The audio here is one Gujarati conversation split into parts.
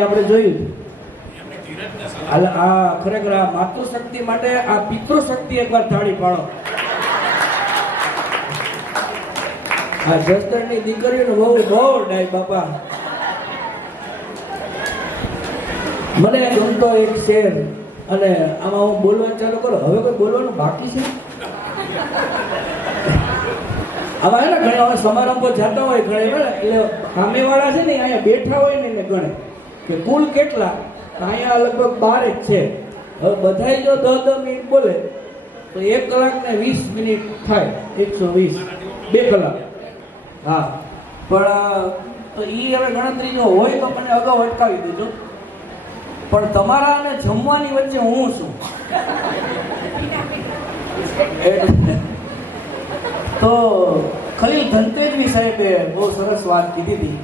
આપણે જોયું આ ખરેખર આ માતૃશક્તિ માટે આ પિતૃશક્તિ એકવાર તાળી પાડો. આ જસ્તરની દીકરીઓને બહુ ડાય બાપા. મને ગમતો એક શેર અને આમાં હું બોલવાનું ચાલુ કરું. હવે કોઈ બોલવાનું બાકી છે આમાં? ને ઘણા સમારંભો જતા હોય ઘણા એટલે સામેવાળા છે ને અહીંયા બેઠા હોય ને એને ગણે કે કુલ કેટલા, અહીંયા લગભગ 12 જ છે. હવે બધા જો 10 મિનિટ બોલે તો 1 કલાક ને 20 મિનિટ થાય, 120 2 કલાક. હા, પણ તો ઈ હવે ગણતરી જો હોય તો મને અગાઉ અટકાવી દીધું. પણ તમારા અને જમવાની વચ્ચે હું છું તો ખલીલ ધનતેજવી સાહેબે બહુ સરસ વાત કીધી હતી.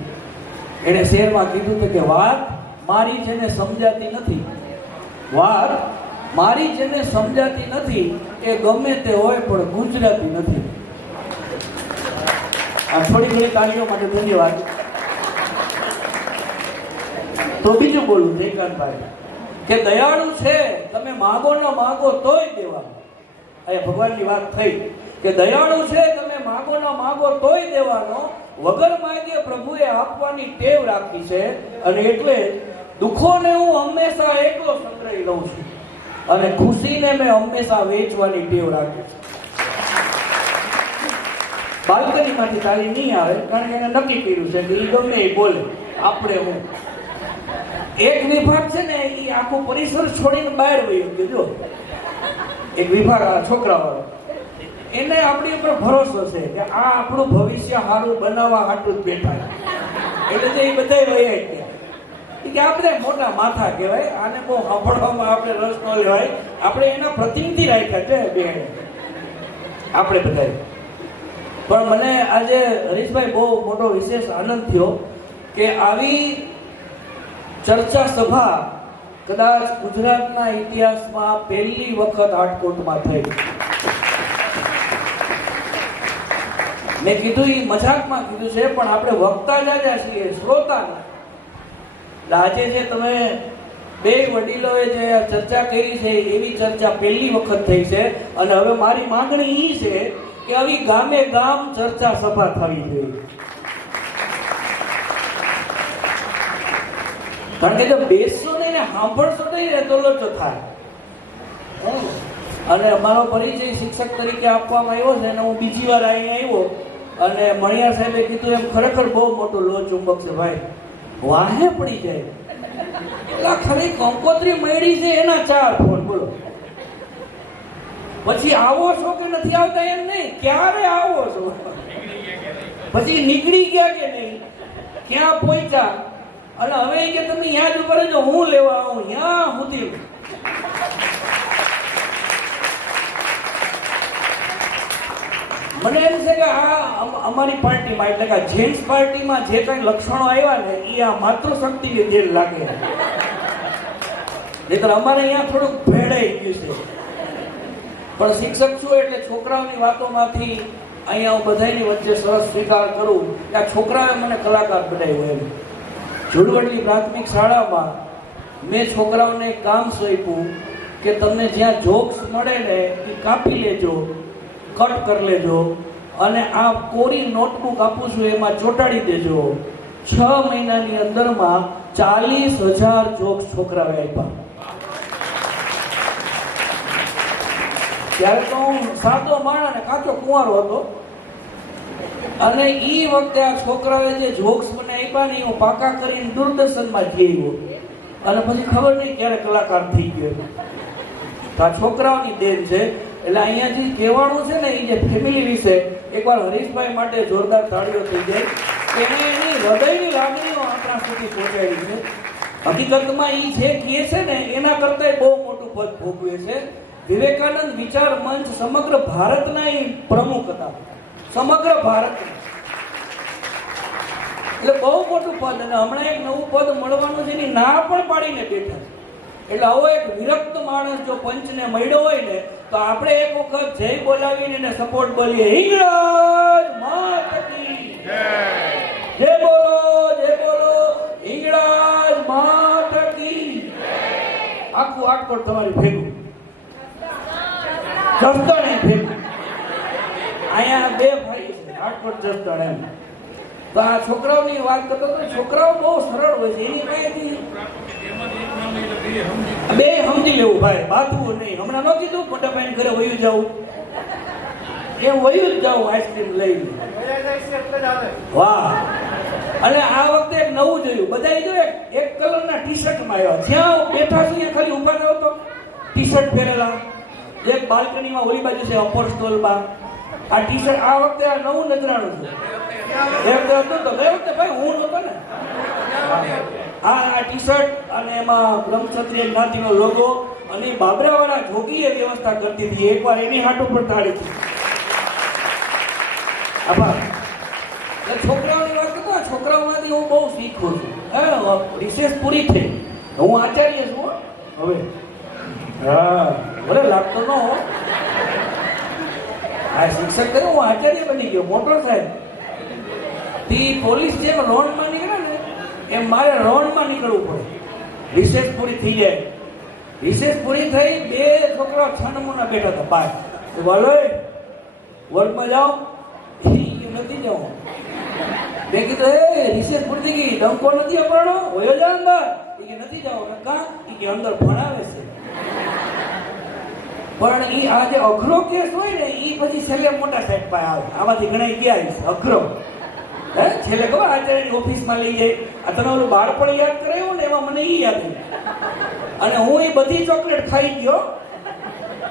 એણે શેરમાં કીધું કે વાત મારી જેને સમજાતી નથી, વાત મારી જેને સમજાતી નથી એ ગમે તે હોય પણ ગુજરાતી નથી. આ થોડી તાળીઓ માટે ધન્યવાદ. તો બીજું બોલું જયકાંતભાઈ કે દયાળુ છે તમે માગો ન માગો તોય દેવા. અહીંયા ભગવાનની વાત થઈ કે દયાળુ છે તમે માગો ન માગો તોય દેવાનો, વગર માગે પ્રભુએ આપવાની ટેવ રાખી છે. અને એટલે દુઃખોને હું હંમેશા એકલો સંગ્રહી લઉં છું અને ખુશીને મેં હંમેશા વેચવાની ટેવ રાખી છે. બાલ્કનીમાંથી તાળી નહીં આવે કારણ કે એને નક્કી કર્યું છે કે એ ગમે એ બોલે, આપણે હું. એક વિભાગ છે ને એ આખું પરિસર છોડીને બહાર વયો ગયો. જો એક વિભાગ આ છોકરાવાળો, એને આપણી ઉપર ભરોસો છે કે આ આપણું ભવિષ્ય સારું બનાવવા હાટું જ બેઠા એટલે જે એ બધા વયા ગયા કે આપણે મોટા માથા કહેવાય, આને બહુ સાંભળવામાં આપણે રસ ન લેવાય, આપણે એના પ્રતિનિધિ રાખ્યા છે બેન આપણે બધા. પણ મને આજે હરીશભાઈ બહુ મોટો વિશેષ આનંદ થયો કે આવી ચર્ચા સભા કદાચ ગુજરાતના ઇતિહાસમાં પહેલી વખત હાટકોટમાં થઈ. મેં કીધું એ મજાકમાં કીધું છે પણ આપણે વક્તા જાજા છીએ, શ્રોતા ના. આજે જે તમે બે વડીલોએ જે ચર્ચા કરી છે એવી ચર્ચા પહેલી વખત થઈ છે. અને હવે મારી માંગણી એ છે કે આવી ગામે ગામ ચર્ચા સભા થવી જોઈએ. કારણ કે જો બેસશો નહીં ને સાંભળશો નહીં ને તો લોચો થાય. અને અમારો પરિચય શિક્ષક તરીકે આપવામાં આવ્યો છે અને હું બીજી વાર અહીંયા આવ્યો અને મણિયાર સાહેબે કીધું એમ ખરેખર બહુ મોટો લો ચુંબક છે ભાઈ, વાહે પડી જાય. એટલે ખરી કંકોત્રી મળી છે એના 4 ફોન બોલો. પછી આવો છો કે નથી આવતા એમ નહીં, ક્યારે આવો છો, પછી નીકળી ગયા કે નહીં, ક્યાં પહોંચ્યા. અને હવે કે તમે યાદ ઉપર જો હું લેવા આવું ત્યાં સુધી. મને એમ છે કે આ અમારી પાર્ટીમાં એટલે કે જેન્ટ્સ પાર્ટીમાં જે કઈ લક્ષણો આવ્યા ને એ આ માતૃશક્તિને જે લાગે. નહીતર અમારે અહીંયા થોડુંક ભેળાઈ ગયું છે. પણ શિક્ષક છું એટલે છોકરાઓની વાતોમાંથી અહીંયા હું બધાની વચ્ચે સરસ સ્વીકાર કરું કે આ છોકરાએ મને કલાકાર બનાવ્યો. એમ ઝુડવડલી પ્રાથમિક શાળામાં મેં છોકરાઓને એક કામ સોંપ્યું કે તમને જ્યાં જોક્સ મળે ને એ કાપી લેજો, કટ કરી લેજો અને આ કોરી નોટબુક આપું છું એમાં ચોંટાડી દેજો. 6 મહિનાની અંદરમાં 40,000 જોક્સ છોકરાઓએ આપ્યા. ત્યારે તો હું સાદો માણસ ને કાચો કુંવારો હતો અને ઈ વખતે આ છોકરાઓએ જે જોક્સ મને આપ્યા ને હું પાકા કરીને દૂરદર્શનમાં જઈ ગયો અને પછી ખબર નહીં ક્યારે કલાકાર થઈ ગયો. આ છોકરાઓની દેન છે. એટલે અહીંયા જે કહેવાનું છે ને એ જે ફેમિલી વિશે એકવાર હરીશભાઈ માટે જોરદાર તાળીઓ થઈ જાય કે એને એની હૃદયની લાગણીઓ આપણા સુધી પહોંચાડી છે. હકીકતમાં એ જે કહે છે ને એના કરતા બહુ મોટું પદ ભોગવે છે. વિવેકાનંદ વિચાર મંચ સમગ્ર ભારતના એ પ્રમુખ હતા, સમગ્ર ભારત. એટલે બહુ મોટું પદ. અને હમણાં એક નવું પદ મળવાનું છે એની ના પણ પાડીને બેઠા છે. એટલે આવો એક વિરક્ત માણસ જો પંચને મળ્યો હોય ને તો આપણે એક વખત જય બોલાવીને એને સપોર્ટ બોલીએ. હિંગળાજ માતા કી જય. જય બોલો, જય બોલો, હિંગળાજ માતા. આખું આટકોટ તમારી ભેગું જસદણ એ ભેગું. અહીંયા બે ભાઈ છે, આટકોટ જસદણ એમ. તો આ છોકરાઓની વાત કરતો તો છોકરાઓ બહુ સરળ હોય છે, એની પાસેથી બે સમજી લેવું ભાઈ, બાંધવું નહીં. હમણાં ન કીધું મોટાભાઈ ઘરે વયું જવું, એ વયું જ જાવ આઈસ્ક્રીમ લઈને. વાહ. અને આ વખતે એક નવું જોયું, બધા જો એક કલરના ટી શર્ટમાં આવ્યા, જ્યાં બેઠા છું ત્યાં ખાલી ઉભા રહો તો ટી શર્ટ પહેરેલા. એક બાલ્કનીમાં ઓલી બાજુ છે અપર સ્ટોલમાં આ ટી શર્ટ. આ વખતે આ નવું નજરાણું છે. એ વખતે હતું તો ગયા વખતે ભાઈ હું નહોતો ને. આ ટી શર્ટ અને એમાં બ્રહ્મક્ષત્રિય જ્ઞાતિનો લોગો અને બાબરાવાળા જોગીએ વ્યવસ્થા કરતી હતી. એકવાર એની હાટ ઉપર તાળી હતી. આભાર. છોકરાઓની વાત કરતો, છોકરાઓમાંથી હું બહુ શીખું છું. રિસેસ પૂરી થઈ, હું આચાર્ય છું હવે. હા, ભલે લાગતો ન હો. આ શિક્ષક કર્યું, હું આચાર્ય બની ગયો, મોટો સાહેબ. તી પોલીસ જેમ રોન્ડમાં નીકળે ને એમ મારે રોન્ડમાં નીકળવું પડે. રિસેસ પૂરી થઈ જાય. રિસેસ પૂરી થઈ, બે છોકરાઓ 6 નંબરના બેઠા હતા, 5. બોલો વર્ગમાં જાઓ. નથી જવું. મેં કીધું એ રિસેસ પૂરી થઈ ગઈ, ડંકો નથી અપરાણો, વયો જાવ અંદર. એ નથી જાવ. કા કે અંદર ભણાવે છે. પણ એ આ જે અઘરો કેસ હોય ને એ પછી છેલ્લે મોટા સાહેબ પાસે આવે. આમાંથી ઘણા ગયા છે અઘરો. હે છેલ્લે ખબર આચાર્યની ઓફિસમાં લઈ જાય. આ તમે ઓલું બાળપણ યાદ કરાયું ને એમાં મને એ યાદ આવ્યું. અને હું એ બધી ચોકલેટ ખાઈ ગયો.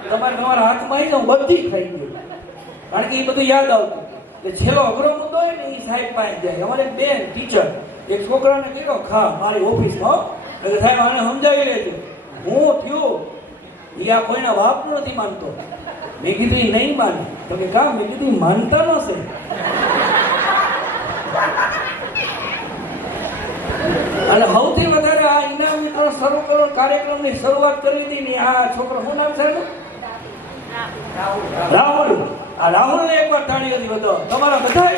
તમારા હાથમાં આવી હું બધી ખાઈ ગયો, કારણ કે એ બધું યાદ આવતું. કે છેલ્લો અઘરો મુદ્દો હોય ને એ સાહેબ પાસે જાય. અમારે બેન ટીચર એક છોકરાને કીધો ખા મારી ઓફિસમાં, એટલે સાહેબ આને સમજાવી લેજો. હું થયું એ આ કોઈના બાપનું નથી માનતો. મેં કીધું એ નહીં માને. તમે કામ? મેં કીધું માનતા ન છે. અને સૌથી વધારે આ ઇનામ વિતરણ શરૂ કરો કાર્યક્રમની શરૂઆત કરી હતી ને આ છોકરો, શું નામ છે રાહુલ. આ રાહુલને એકવાર તાળી હતી બધો તમારા બધા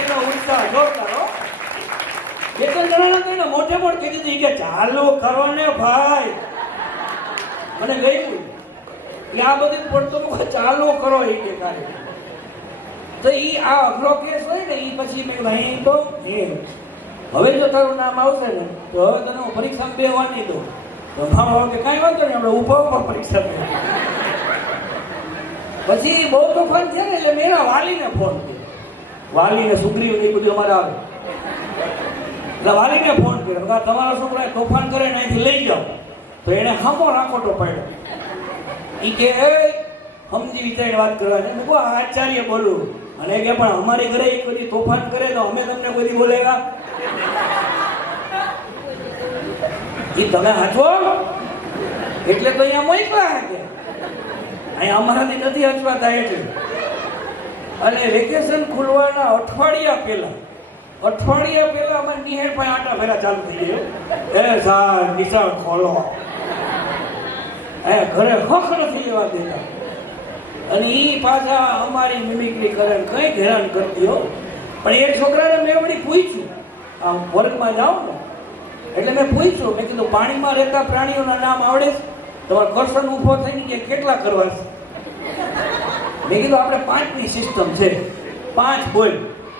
એનો ઉત્સાહ જોરદાર હો. બે ત્રણ જણાને તો મોટે મોટ કીધી હતી કે ચાલુ કરો ને ભાઈ. મને ગયું એટલે આ બધું પડતો ચાલુ કરો એ કે કાર્ય. તો એ આ અઘરો કેસ હોય ને એ પછી મેં અહીં તો હવે જો તારું નામ આવશે ને તો હવે તને હું પરીક્ષામાં બેસવાની દઉં. તો મારો કે કાંઈ વાંધો નહીં, આપણે ઉભા પરીક્ષા દે. પછી બહુ તોફાન છે ને એટલે મેરા વાલીને ફોન કર્યો. વાલીને સુગ્રીવ ને બધું અમારે આવે એટલે વાલીને ફોન કર્યો. તમારા છોકરા તોફાન કરે ને અહીંથી લઈ જાઓ. તો એને હામો રાકોટો પાડ્યો. એ કે સમજી વિચારી વાત કરવાની. હું આચાર્ય બોલું. અને કે પણ અમારી ઘરે એક બધી તોફાન કરે તો અમે તમને બધી બોલેગા. એ તમે હાચવો એટલે તો અહીંયા મોકલા કે અહીંયા અમારાથી નથી હચવાતા એટલે. અને વેકેશન ખુલવાના અઠવાડિયા પહેલા અમારે નિહાળ પાસે આટા ફેરા ચાલુ થઈ ગયો. એ સાહેબ નિશાળ ખોલો. ઘરે હક નથી જવા દેતા. અને એ પાછા અમારી મિમિક્રી કરે, કઈ હેરાન કરતી હો. પણ એ છોકરાને મેં વળી પૂછ્યું, આમ વર્ગમાં જાઉં ને એટલે મેં પૂછ્યું, મેં કીધું પાણીમાં રહેતા પ્રાણીઓના નામ આવડે છે? તમારો કર્સન ઉભો થઈને કે કેટલા કરવા છે? મેં કીધું આપણે 5ની સિસ્ટમ છે, 5 બોલ.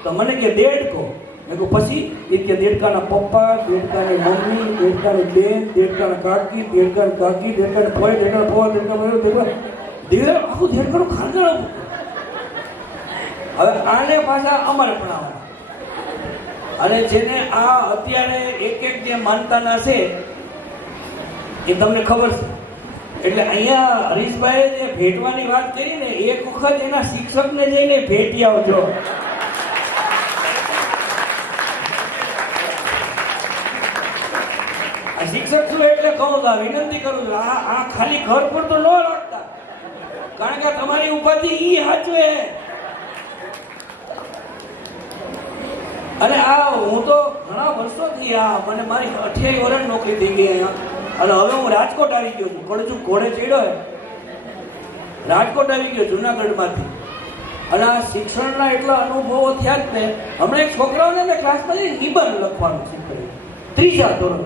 તો મને કે દેડકો. મેં કહું પછી? એ કે દેડકાના પપ્પા, દેડકાની મમ્મી, દેડકાની બેન, દેડકાના કાકી, દેડકાની કાકી, દેડકાની ફોય, દેડકાના ફોવા, દેડકા આખું દેડકાનું ખાનદાન. હવે આને પાછા અમારે ભણાવવાના. અને જેને આ અત્યારે એક જે માનતાના છે એ તમને ખબર છે. એટલે અહીંયા હરીશભાઈ જે ભેટવાની વાત કરી ને, એક વખત એના શિક્ષકને જઈને ભેટી આવજો. આ શિક્ષક છું એટલે કહું છું, વિનંતી કરું છું, આ ખાલી ઘર પર તો ન રાખતા, કારણ કે તમારી ઉપાધિ ઈ હાચવે. અને આ હું તો ઘણા વર્ષોથી મને મારી 28 વર્ષ નોકરી થઈ ગઈ અહીંયા. અને હવે હું રાજકોટ આવી ગયો છું. કડજુ ઘોડે ચડ્યો રાજકોટ આવી ગયો જુનાગઢમાંથી. અને આ શિક્ષણના એટલા અનુભવો થયા જ ને. હમણાં એક છોકરાઓને મેં ક્લાસમાં જઈને નિબંધ લખવાનું શીખવાડ્યું, 3જા ધોરણ.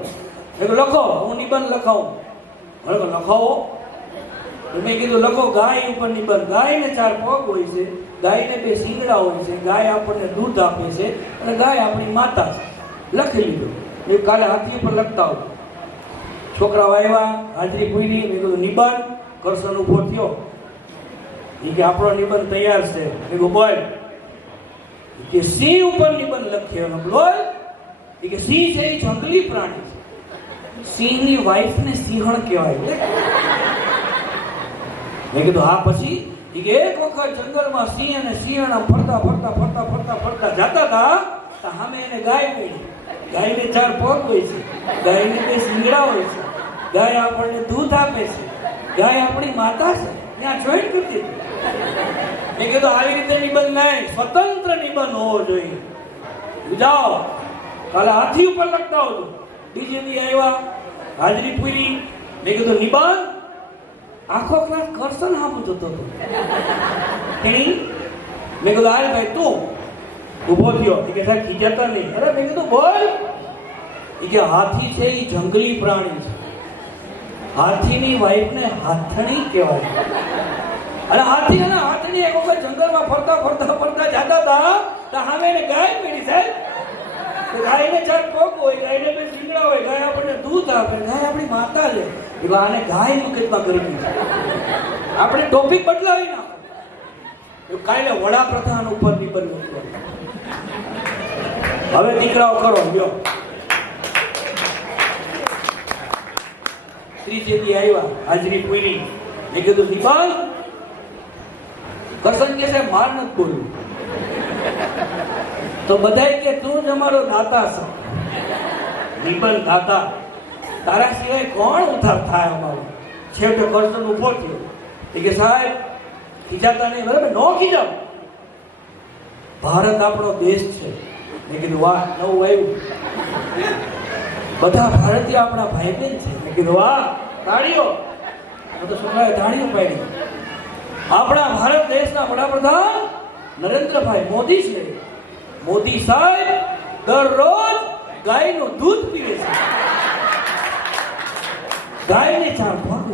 મેં કીધું લખો, હું નિબંધ લખાવું. હવે લખાવો. મેં કીધું લખો, ગાય ઉપર નિબંધ. ગાયને 4 પગ હોય છે, ગાયને 2 શિંગડા હોય છે, ગાય આપણને દૂધ આપે છે અને ગાય આપણી માતા છે. લખી લીધું. મેં કાલે હાથી ઉપર લખતા હોય. છોકરાઓ આવ્યા, હાજરી પૂરી. મેં કીધું નિબંધ. કરશન ઉભો થયો. એ કે આપણો નિબંધ તૈયાર છે. મેં કીધું બોલ. કે સિંહ ઉપર નિબંધ લખ્યો. બોલ. એ કે સિંહ છે એ જંગલી પ્રાણી છે. સિંહની વાઈફને સિંહણ કહેવાય. મેં કીધું હા પછી? એક વખત જંગલમાં સિંહ અને સિંહણ ફરતા ફરતા ફરતા ફરતા ફરતા જતા હતા તો સામે એને ગાય મળી. ગાયને 4 પગ હોય છે, ગાયને 2 શિંગડા હોય છે, ગાય આપણને દૂધ આપે છે, ગાય આપણી માતા છે. ત્યાં જોઈન્ટ કરતી. મેં કીધું આવી રીતે નિબંધ નહીં, સ્વતંત્ર નિબંધ હોવો જોઈએ. જાઓ કાલે હાથી ઉપર લખતા આવજો. બીજે દી આવ્યા, હાજરી પૂરી. મેં કીધું નિબંધ. આખો ક્લાસ કરશન હામું જતો હતો. મેં કીધું હાલ ભાઈ તું. ઉભો થયો. એ કે સાહેબ ખીજાતા નહીં. અરે મેં કીધું બોલ. એ કે હાથી છે એ જંગલી પ્રાણી છે. હાથીની વાઈફને હાથણી કહેવાય. અને હાથીની એક વખત જંગલમાં ફરતા ફરતા ફરતા જતા હતા તો સામે એને ગાય મળી. સાહેબ ગાયને 4 પગ હોય, ગાયને 2 શિંગડા હોય, ગાય આપણને દૂધ આપે, ગાય આપણી માતા છે. એટલે આને ગાય મુકતમાં કરી છે. આપણે ટોપિક બદલાવી નાખો. કાલે વડાપ્રધાન ઉપર નિબંધ લખો. હવે દીકરાઓ કરો લ્યો. ત્રીજેથી આવ્યા, હાજરી પૂરી. મેં કીધું નિબંધ. કરશન કે છે માર નથી બોલ્યું. તો બધાય કે તું જ અમારો દાતા છે. નિબંધ દાતા. તારા સિવાય કોણ ઉધાર થાય અમારો? છેવટે કરશન ઉભો થયો. એ કે સાહેબ ખીજાતા નહીં. બરાબર નો ખીજાવ. ભારત આપણો દેશ છે. મેં કીધું વાહ, નવું આવ્યું. બધા ભારતીય આપણા ભાઈ બહેન છે. મેં કીધું વાહ, તાળીઓ. તો છોકરાએ તાળીઓ પાડી. આપણા ભારત દેશના વડાપ્રધાન નરેન્દ્રભાઈ મોદી છે. મોદી સાહેબ દરરોજ ગાયનું દૂધ પીવે છે. ગાયને 4 પગ.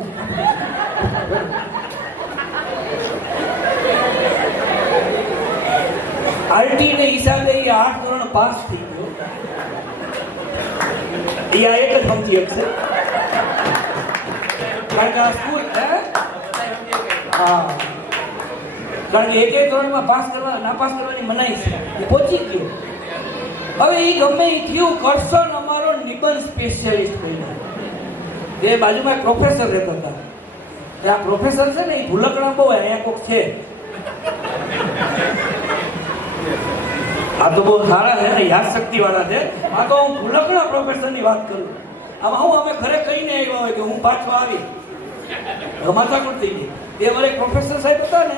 આરટી ને હિસાબે 8 ધોરણ પાસ થઈ ગયો. એ આ એક જ સમજી શકશે. કારણ કે આ સ્કૂલ કારણ કે એક ધોરણમાં પાસ કરવા નાપાસ કરવાની મનાઈ છે. એ પહોંચી ગયો. હવે એ ગમે એ થયું. કરશન અમારો નિબંધ સ્પેશિયાલિસ્ટ બન્યો. એ બાજુમાં એક પ્રોફેસર રહેતા હતા. આ પ્રોફેસર છે ને એ ભૂલકણા બહુ અહીંયા કોક છે. આ તો બહુ સારા છે ને, યાદ શક્તિ વાળા છે. આ તો હું ભૂલકણા પ્રોફેસરની વાત કરું. આમાં હું અમે ઘરે કહીને આવ્યા હોય કે હું પાછો આવી. માથાકૂટ થઈ ગઈ. તે મારે પ્રોફેસર સાહેબ હતા ને,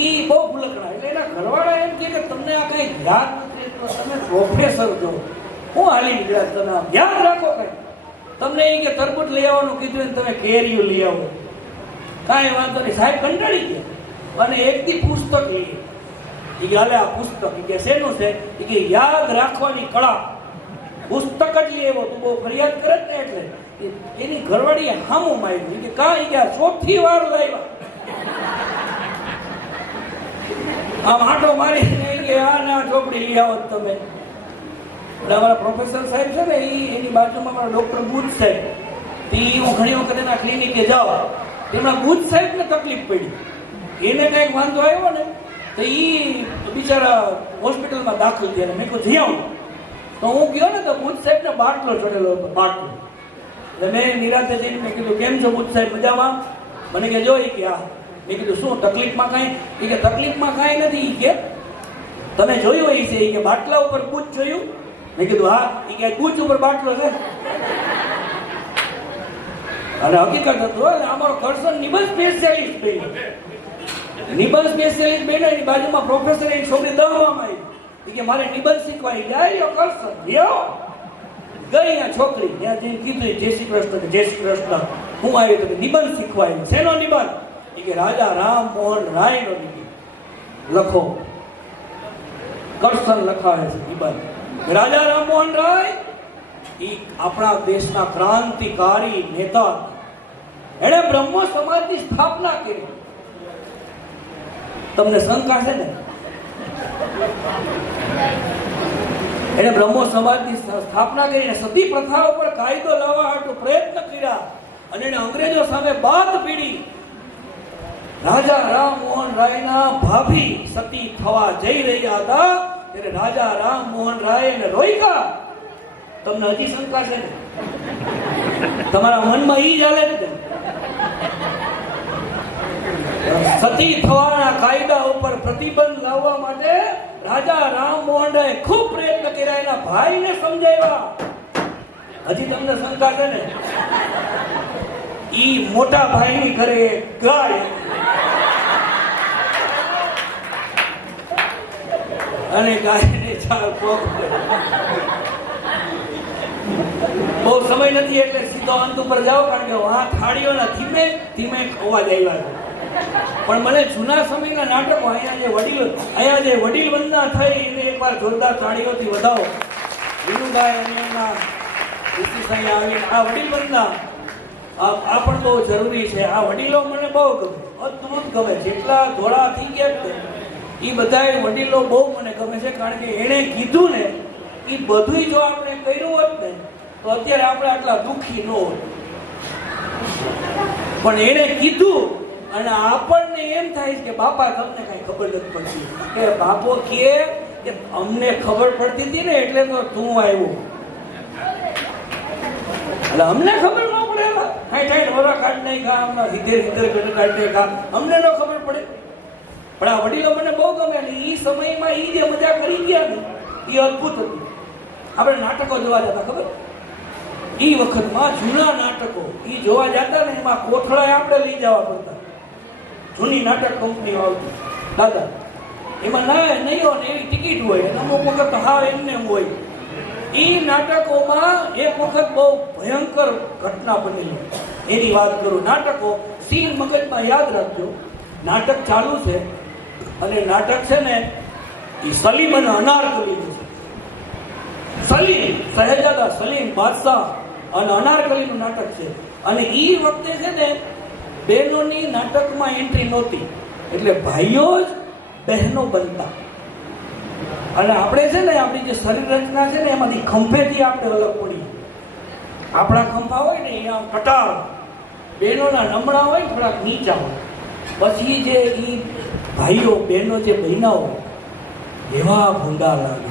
એ બહુ ભૂલકણા. એટલે એના ઘરવાળા એમ કે તમને આ કઈ યાદ નથી તો તમે પ્રોફેસર છો. હું હાલી નીકળ્યા. તમે યાદ રાખો કઈ. તમને એ કે તરબૂચ લઈ આવવાનું કીધું ને તમે કેરીઓ લઈ આવો. કાંઈ વાંધો નહીં. સાહેબ કંટાળી ગયા અને એક દી પુસ્તક લઈ. એ કે હાલે આ પુસ્તક. એ કે શેનું છે? એ કે યાદ રાખવાની કળા. પુસ્તક જ લઈ આવ્યો. તું બહુ ફરિયાદ કરે ને એટલે એની ઘરવાળીએ હામું માર્યું. કે કાંઈ ગયા 4થી વાર લાવ્યા. આમ આંટો મારી કે આ ના ચોપડી લઈ આવો તમે. એટલે અમારા પ્રોફેસર સાહેબ છે ને, એની બાજુમાં અમારા ડોક્ટર બુચ સાહેબ. હું ઘણી વખત એના ક્લિનિકે જાઉં. એમાં બુચ સાહેબને તકલીફ પડી. એને કંઈક વાંધો આવ્યો ને તો એ બિચારા હોસ્પિટલમાં દાખલ થયા. મેં કહ્યું જઈ આવું. તો હું ગયો ને તો બુચ સાહેબને બાટલો ચડેલો હતો. બાટલો. એટલે મેં નિરાતે જઈને મેં કીધું કેમ છો બુચ સાહેબ? મજામાં? મને કે જોઈ કે આ. મેં કીધું શું તકલીફમાં કાંઈ? એ કે તકલીફમાં કાંઈ નથી. એ કે તમે જોયું હોય છે. એ કે બાટલા ઉપર બુચ જોયું? મેં કીધું હા. એ કે બુચ ઉપર બાટલો છે. અને હકીકત હતું અમારો કરશન નિબંધ સ્પેશિયાલિસ્ટ બન્યો. નિબંધ સ્પેશિયાલિસ્ટ બન્યો. એની બાજુમાં પ્રોફેસર એની છોકરી 10માં આવી. એ કે મારે નિબંધ શીખવાની જાય કરશન લ્યો. ગઈ આ છોકરી ત્યાં જઈને કીધું જય શ્રી કૃષ્ણ. જય શ્રી કૃષ્ણ. હું આવ્યો તો નિબંધ શીખવાય. શેનો નિબંધ? એ કે રાજા રામ મોહન રાય નો નિબંધ લખો. કરશન લખાવે છે નિબંધ. રાજા રામમોહન રાય એ આપણા દેશના ક્રાંતિકારી નેતા, એણે બ્રહ્મ સમાજની સ્થાપના કરી. તમને શંકા છે ને? એણે બ્રહ્મ સમાજની સ્થાપના કરીને સતી પ્રથા ઉપર કાયદો લાવવા માટે પ્રયત્ન કર્યા અને એને અંગ્રેજો સામે બાદ પીડી. રાજા રામમોહન રાયના ભાભી સતી થવા જઈ રહ્યા હતા ત્યારે રાજા રામમોહન રાય એને રોક્યા. તમને હજી શંકા છે ને? તમારા મનમાં ઈ જ હાલે છે. સતી થવાના કાયદા ઉપર પ્રતિબંધ લાવવા માટે રાજા રામમોહન રાય ખૂબ પ્રયત્ન કર્યા, એના ભાઈને સમજાવ્યા. હજી તમને શંકા છે ને? ઈ મોટા ભાઈની ઘરે ગાય અને ગાયને ચાર પગ. બહુ સમય નથી એટલે સીધો અંત ઉપર જાઓ, કારણ કે આ થાળીઓના ધીમે ધીમે અવાજ આવ્યા છે. પણ મને જૂના સમયના નાટકો અહીંયા જે વડીલ વંદના થઈ એને એકવાર જોરદાર તાળીઓથી વધાવો. વિનુભાઈ અને એમના આવી આ વડીલ વંદના આ પણ બહુ જરૂરી છે. આ વડીલો મને બહુ ગમે, અદ્ભુત ગમે. જેટલા ધોળા થઈ ગયા એ બધા વડીલો બહુ મને ગમે છે, કારણ કે એણે કીધું ને એ બધું જો આપણે કર્યું હોત ને તો અત્યારે આપણે આટલા દુઃખી ન હોત. પણ એણે કીધું અને આપણને એમ થાય કે બાપા તમને કઈ ખબર નથી પડતી, કે બાપો કે અમને ખબર પડતી હતી ને એટલે તો તું આવ્યો. એટલે અમને ખબર ન પડે, કાંઈ વરા કાઢ નહીં ખા, હમણાં સીધે કાઢ ખા, અમને ન ખબર પડે. પણ આ વડીલો મને બહુ ગમે ને એ સમયમાં એ જે મજા કરી ગયા ને એ અદભુત હતું. આપણે નાટકો જોવા જતા, ખબર? એ વખતમાં જૂના નાટકો એ જોવા જતા ને એમાં કોથળા આપણે લઈ જવા પડતા. જૂની નાટક કંપનીઓ આવતી દાદા, એમાં નહીં હોય ને એવી ટિકિટ હોય, અમુક વખત હા એમને એમ હોય. એ નાટકોમાં એક વખત બહુ ભયંકર ઘટના બનેલી, એની વાત કરું. નાટકો સીન મગજમાં યાદ રાખજો. નાટક ચાલુ છે અને નાટક છે ને એ સલીમ અને અનારકલી છે. સલીમ શહેજાદા સલીમ બાદશાહ અને અનારકલીનું નાટક છે. અને એ વખતે છે ને બહેનોની નાટકમાં એન્ટ્રી નહોતી, એટલે ભાઈઓ જ બહેનો બનતા. અને આપણે છે ને આપણી જે શરીર રચના છે ને એમાંથી ખંભેથી આપણે અલગ પડીએ. આપણા ખંભા હોય ને એ આમ કટાળ, બહેનોના નમણા હોય થોડાક નીચા હોય. પછી જે એ ભાઈઓ બહેનો જે બહેના હોય એવા ભૂંડા લાગે.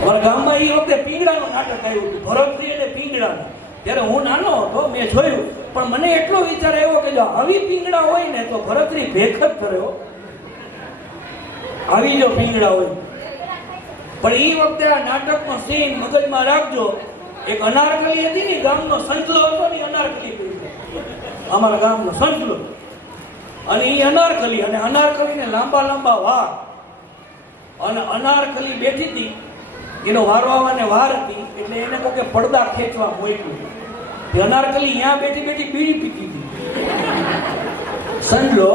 અમારા ગામમાં એ વખતે પીંગળાનું નાટક આવ્યું હતું, ભરતજી અને પીંગળાનું. ત્યારે હું નાનો હતો, મેં જોયું. પણ મને એટલો વિચાર આવ્યો કે જો આવી પીંગળા હોય ને તો ભરતરી ભેખ જ કર્યો, આવી જો પીંગળા હોય. પણ એ વખતે આ નાટકનો સીન મગજમાં રાખજો. એક અનારકલી હતી ને, ગામનો સંજલો હતો ને, અનારકલી અમારા ગામનો સંજલો. અને એ અનારકલી, અને અનારકલીને લાંબા લાંબા વાર, અને અનારકલી બેઠી હતી, એનો વારો આવવાને વાર હતી, એટલે એને કહો કે પડદા ખેંચવા મોકલ્યું. અનારકલી અહીંયા બેઠી બેઠી બીડી પીતી હતી. સંજલો,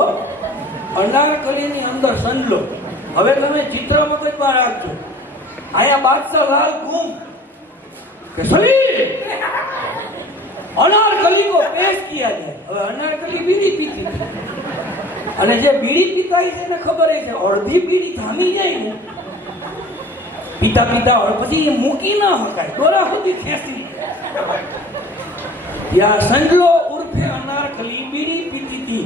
અનારકલીની અંદર સંજલો. હવે તમે ચિત્ર મગજમાં રાખજો. અહીંયા બાદશાહ લાલ ગુમ કે સલીમ અનારકલી કો પેશ કિયા જાય. હવે અનારકલી બીડી પીતી અને જે બીડી પીતા છે એને ખબર છે અડધી બીડી થામી જાય ને પીતા પીતા પછી એ મૂકી ના શકાય, દોરા સુધી ખેંચી. ત્યાં સંજલો ઉર્ફે અનારકલી બીડી પીતી હતી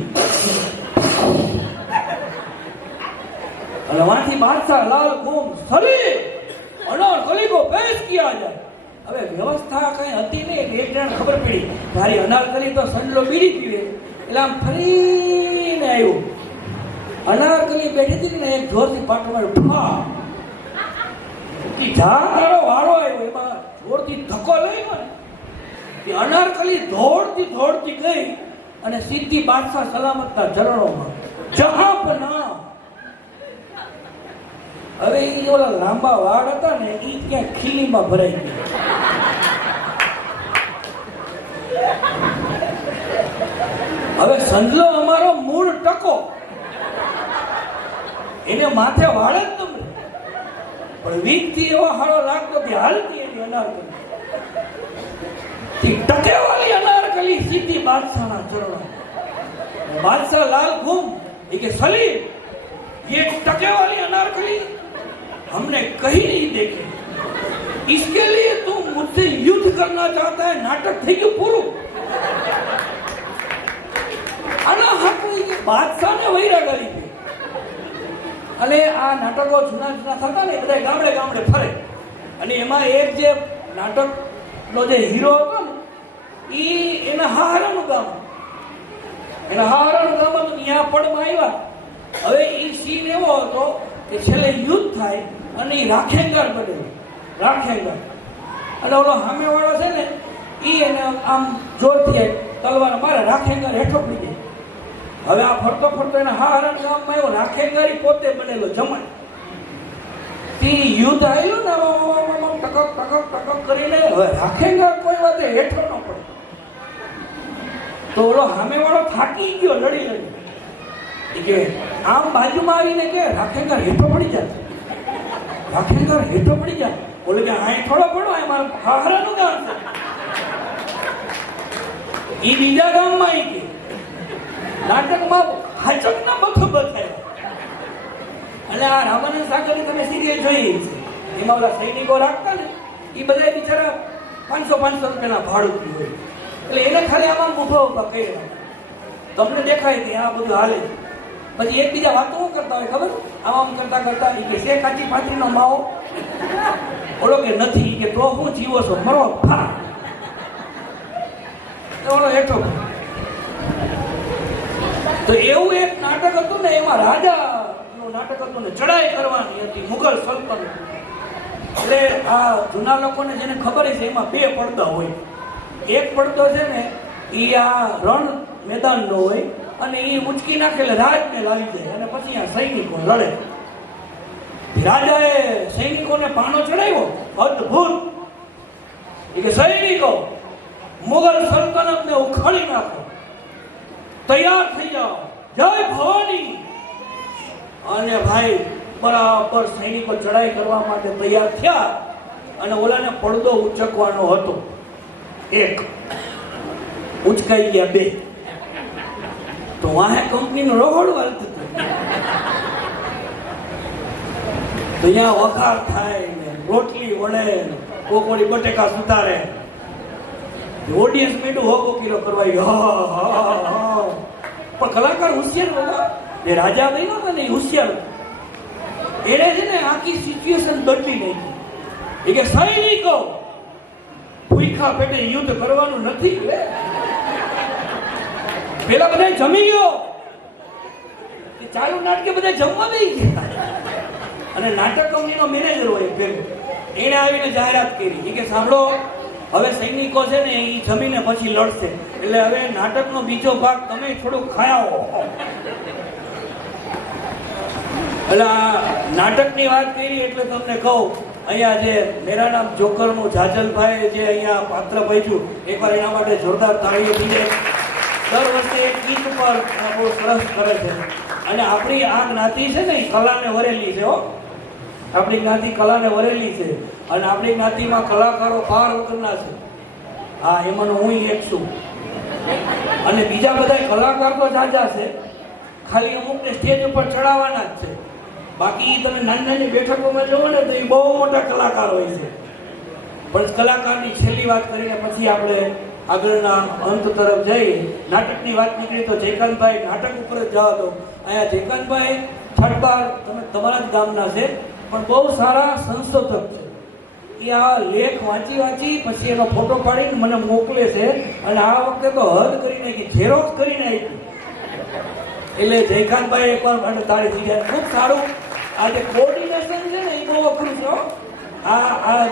અને વહાંથી બાદશાહ લાલ ગુમ સલીમ અનારકલી કો પેશ કિયા જાય. હવે વ્યવસ્થા કઈ હતી નહીં, એક જણ ખબર પડી તારી અનારકલી તો સંજલો બીડી પીવે, એટલે આમ ફરીને આવ્યો. અનારકલી બેઠી હતી ને એક જોરથી પાટો માર્યો, જા તારો વારો આવ્યો. એમાં જોરથી ધક્કો લઈ ગયો. અનારકલી દોડતી દોડતી ગઈ અને સીધી બાદશાહ સલામતના ચરણોમાં. જહાંપનાહ. હવે એ ઓલા લાંબા વાળ હતા ને એ ક્યાંક ખીલીમાં ભરાઈ ગયા. હવે સંજલો અમારો મૂળ ટકો, એને માથે વાળ જ તમને, પણ વીક થી એવો હાળો લાગતો કે હાલતી એની અનારકલી, ટકેવાળી અનારકલી સીધી બાદશાહના ચરણો. बादशाह लाल घूम कि सलीम, ये टके वाली अनारकली हमने कहीं नहीं देखे, इसके लिए तुम मुझसे युद्ध करना चाहता है? नाटक થઈ ગયું પૂરું. આના હાકુ બાદશાહ ને વૈરા કરી દે. અને આ નાટકો જૂના થતા ને બધા ગામડે ગામડે ફરે. અને એમાં એક જે નાટકનો જે હીરો હતો ને ઈ એના હારાનું ગામ, એના હારાનું ગામ હતું. ત્યાં પડમાં આવ્યા. હવે એ સીન એવો હતો કે છેલ્લે યુદ્ધ થાય અને એ રાખેંગાર બનેલો, રાખેંગાર. અને ઓલો સામેવાળો છે ને એ એને આમ જોરથી તલવાર મારે, રાખેંગાર હેઠો પડી જાય. હવે આ ફરતો ફરતો એના હારાના ગામમાં આવ્યો, રાખેંગારી પોતે બનેલો જમણ. તે યુદ્ધ આવ્યું ને ટકક ટકક ટકક કરીને હવે રાખેંગાર કોઈ વાતે હેઠો ન પડે. તો ઓલો સામેવાળો થાકી ગયો લડી લડી કે આમ બાજુમાં આવીને કે રાખેંગાર હેઠો પડી જાય, રાખેંગાર હેઠો પડી જાય. બોલે કે આ થોડો પડો, આ મારું હારાનું ગામ છે. એ બીજા ગામમાં આવી ગઈ. નાટકમાં હાચકના બખો બતાવ્યા. અને આ રામાનંદ સાગરની તમે સિરિયલ જોઈ છે, એમાં ઓલા સૈનિકો રાખતા ને એ બધા બિચારા 500 રૂપિયાના ભાડું હોય. એટલે એને ખાલી આમાં ઊભો ઊભા કર્યા, તમને દેખાય કે આ બધું હાલે. પછી એકબીજા વાતો કરતા હોય ખબર, આમ કરતા કરતા કે છે કાચી પાથરીનો માવો, ઓલો કે નથી, કે તો હું જીવો છો મરો ફા. ઓલો હેઠો. તો એવું એક નાટક હતું ને, એમાં રાજાનું નાટક હતું ને, ચડાઈ કરવાની હતી મુઘલ સલ્તનત. એટલે આ જૂના લોકોને જેને ખબર છે એમાં 2 પડદા હોય. એક પડદો છે ને એ આ રણ મેદાનનો હોય અને એ ઉચકી નાખેલે રાજને લાવી જાય અને પછી આ સૈનિકો લડે. રાજાએ સૈનિકોને પાનો ચડાવ્યો અદ્ભુત, કે સૈનિકો મુઘલ સલ્તનતને ઉખાડી નાખો, તૈયાર થઈ જાઓ, જય ભવાની. અને ભાઈ બરાબર સૈનિકો ચડાઈ કરવા માટે તૈયાર થયા અને ઓલાને પડદો ઉચકવાનો હતો. એક ઉચકાઈ ગયા 2, તો વાહે કંપનીનું રોહડું હાલતું હતું. તો અહીંયા વખાર થાય ને રોટલી વળે ને કોકોડી બટેકા સુધારે. ઓડિયન્સ મીઠું હોકો કિલો કરવાય. પણ કલાકાર હોશિયાર હતા, જે રાજા બન્યો હતો ને એ હોશિયાર હતો. એને છે ને આખી સિચ્યુએશન બદલી નાખી. એ કે સૈનિકો ભૂખા પેટે યુદ્ધ કરવાનું નથી. પેલા બધા જમી ગયો, ચાલુ નાટકે બધા જમવા દઈ ગયા. અને નાટક કંપનીનો મેનેજર હોય પેલો, એને આવીને જાહેરાત કરી કે સાંભળો, હવે સૈનિકો છે ને એ જમીને પછી લડશે, એટલે હવે નાટકનો બીજો ભાગ તમે થોડુંક ખાઓ. એટલે આ નાટકની વાત કરી એટલે તમને કહું, અહીંયા જે મેરા નામ જોકરનું જાજલભાઈ જે અહીંયા પાત્ર ભજ્યું, એકવાર એના માટે જોરદાર તાળીઓ થઈ જાય. દર વર્ષે એક ગીત ઉપર બહુ સરસ કરે છે. અને આપણી આ જ્ઞાતિ છે ને એ કલાને વરેલી છે. આપણી જ્ઞાતિ કલાને વરેલી છે અને આપણી જ્ઞાતિમાં કલાકારો પાર વગરના છે. હા, એમાંનો હું એક છું. અને બીજા બધા કલાકાર તો જાજા છે, ખાલી અમુકને સ્ટેજ ઉપર ચડાવવાના જ છે. બાકી તમે નાની નાની બેઠકોમાં જોવો ને તો એ બહુ મોટા કલાકાર હોય છે. પણ કલાકારની છેલ્લી વાત કરીને પછી આપણે આગળના અંત તરફ જઈએ. નાટકની વાત નીકળી તો જયકાંતભાઈ નાટક ઉપર જ જવા દો. અહીંયા જયકાંતભાઈ છડબાર તમે તમારા જ ગામના છે, પણ બહુ સારા સંશોધક છે. એ આ લેખ વાંચી પછી એનો ફોટો પાડીને મને મોકલે છે. અને આ વખતે તો હદ કરી નાખી, ઝેરોક્સ કરીને આપી. એટલે જયકાંતભાઈ એકવાર માટે તાળી થઈ જાય. ખૂબ સારું. આ જે કોર્ડિનેશન છે ને એ બહુ અઘરું છે. આ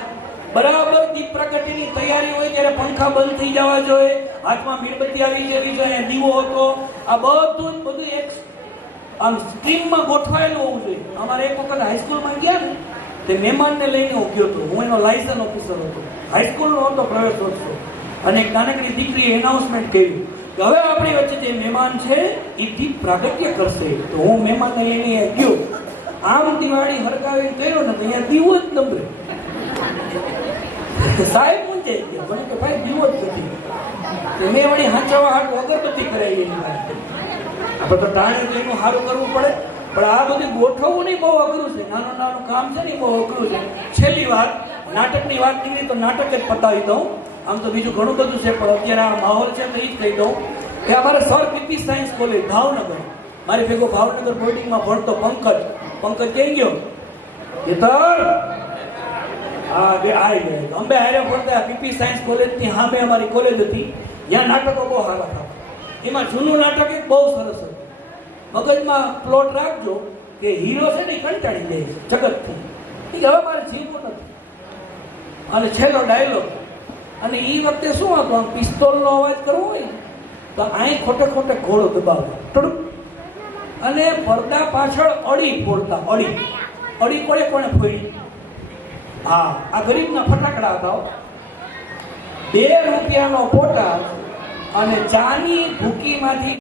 બરાબર દીપ પ્રગટીની તૈયારી હોય ત્યારે પંખા બંધ થઈ જવા જોઈએ, હાથમાં મીણબત્તી આવી જવી જોઈએ, દીવો હતો, આ બધું એક આમ સ્ટ્રીમમાં ગોઠવાયેલું હોવું જોઈએ. અમારે એક વખત હાઈસ્કૂલમાં ગયા ને તે મહેમાનને લઈને હું ગયો હતો. હું એનો લાયસન્સ ઓફિસર હતો, હાઈસ્કૂલનો હતો પ્રવેશોત્સવ. અને એક નાનકડી દીકરીએ એનાઉન્સમેન્ટ કર્યું કે હવે આપણી વચ્ચે જે મહેમાન છે એ દીપ પ્રાગટ્ય કરશે. તો હું મહેમાનને લઈને ગયો, આમ દિવાળી હરગાવીને કર્યો ને તો અહીંયા દીવો જ નંબરે. સાહેબ પૂંજાઈ ગયા, મને તો ભાઈ જીવો જ નથી. મેં વળી હાંચવા હાટ અગરબત્તી કરાવી એની પાસે. આપણે તો ટાણે તો એનું સારું કરવું પડે, પણ આ બધું ગોઠવવું નહીં બહુ અઘરું છે. નાનું નાનું કામ છે ને બહુ અઘરું છે. છેલ્લી વાત, નાટકની વાત નીકળી તો નાટક જ પતાવી દઉં. આમ તો બીજું ઘણું બધું છે, પણ અત્યારે આ માહોલ છે તો એ જ કહી દઉં કે અમારે sir PP science college Bhavnagar, મારી ભેગો ભાવનગર બોર્ડિંગમાં ભણતો પંકજ ક્યાં ગયો? હા બે આવી ગયા. અંબે હારે ભણતા પીપી સાયન્સ કોલેજની સામે અમારી કોલેજ હતી, ત્યાં નાટકો બહુ સારા હતા. એમાં જૂનું નાટક એક બહુ સરસ હતું. મગજમાં પ્લોટ રાખજો કે હીરો છે ને કંટાળી જાય છે જગતથી, એ હવે મારે જીવવું નથી. અને છેલ્લો ડાયલોગ, અને એ વખતે શું હતું, આમ પિસ્તોલનો અવાજ કરવો હોય તો અહીં ખોટે ખોટે ઘોડો દબાવતો થોડુંક, અને પડદા પાછળ અડી ફોડતા. અડી કોણે ફોડી? હા, આ ગરીબના ફટાકડા હતા. 2 રૂપિયાનો પોટા અને ચાની ભૂકીમાંથી